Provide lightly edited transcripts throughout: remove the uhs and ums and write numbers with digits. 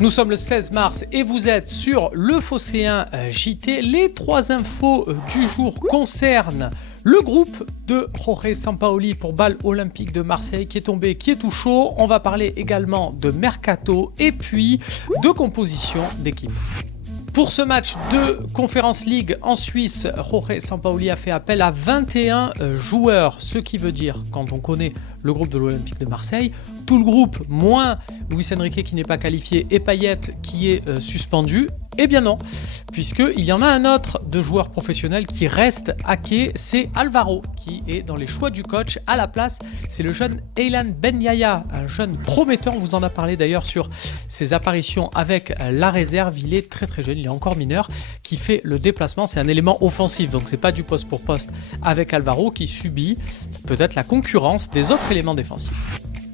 Nous sommes le 16 mars et vous êtes sur le Phocéen JT. Les 3 infos du jour concernent le groupe de Jorge Sampaoli pour Bâle Olympique de Marseille qui est tombé, qui est tout chaud. On va parler également de Mercato et puis de composition d'équipe. Pour ce match de Conference League en Suisse, Jorge Sampaoli a fait appel à 21 joueurs, ce qui veut dire, quand on connaît le groupe de l'Olympique de Marseille, tout le groupe, moins Luis Enrique qui n'est pas qualifié et Payet qui est suspendu. Eh bien non, puisqu'il y en a un autre de joueur professionnel qui reste à quai, c'est Alvaro, qui est dans les choix du coach. À la place, c'est le jeune Aylan Ben Yaya, un jeune prometteur, on vous en a parlé d'ailleurs sur ses apparitions avec la réserve. Il est très très jeune, il est encore mineur, qui fait le déplacement. C'est un élément offensif, donc c'est pas du poste pour poste avec Alvaro qui subit peut-être la concurrence des autres éléments défensifs.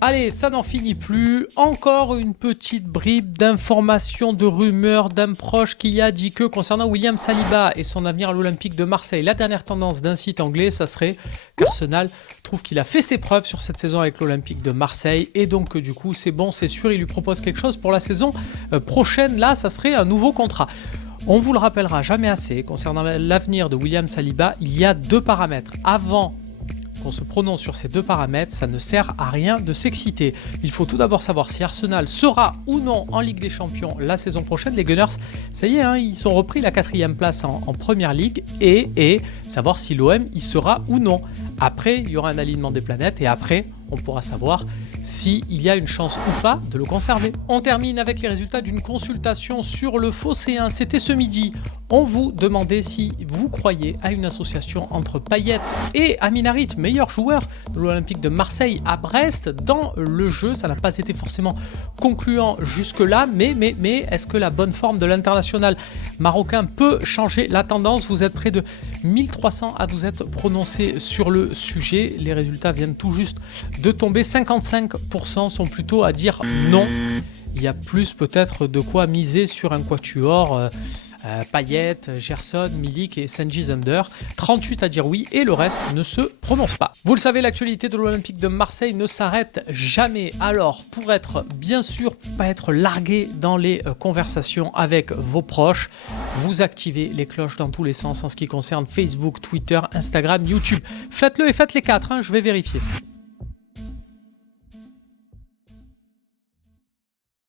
Allez, ça n'en finit plus. Encore une petite bribe d'informations, de rumeurs d'un proche qui a dit que concernant William Saliba et son avenir à l'Olympique de Marseille, la dernière tendance d'un site anglais, ça serait qu'Arsenal trouve qu'il a fait ses preuves sur cette saison avec l'Olympique de Marseille et donc du coup c'est bon, c'est sûr, il lui propose quelque chose pour la saison prochaine. Là, ça serait un nouveau contrat. On vous le rappellera jamais assez, concernant l'avenir de William Saliba, il y a 2 paramètres. Avant qu'on se prononce sur ces 2 paramètres, ça ne sert à rien de s'exciter. Il faut tout d'abord savoir si Arsenal sera ou non en Ligue des Champions la saison prochaine. Les Gunners, ça y est, ils ont repris la 4e place en Première Ligue et savoir si l'OM y sera ou non. Après, il y aura un alignement des planètes et après, on pourra savoir s'il y a une chance ou pas de le conserver. On termine avec les résultats d'une consultation sur le Phocéen. C'était ce midi. On vous demandait si vous croyez à une association entre Payet et Amin Harit, meilleur joueur de l'Olympique de Marseille à Brest dans le jeu. Ça n'a pas été forcément concluant jusque-là, mais est-ce que la bonne forme de l'international marocain peut changer la tendance? Vous êtes près de 1300 à vous être prononcé sur le sujet. Les résultats viennent tout juste de tomber. 55% sont plutôt à dire non. Il y a plus peut-être de quoi miser sur un quatuor. Payet, Gerson, Milik et Cengiz Under. 38 à dire oui et le reste ne se prononce pas. Vous le savez, l'actualité de l'Olympique de Marseille ne s'arrête jamais. Alors, pour être bien sûr pas être largué dans les conversations avec vos proches, vous activez les cloches dans tous les sens en ce qui concerne Facebook, Twitter, Instagram, YouTube. Faites-le et faites les 4, je vais vérifier.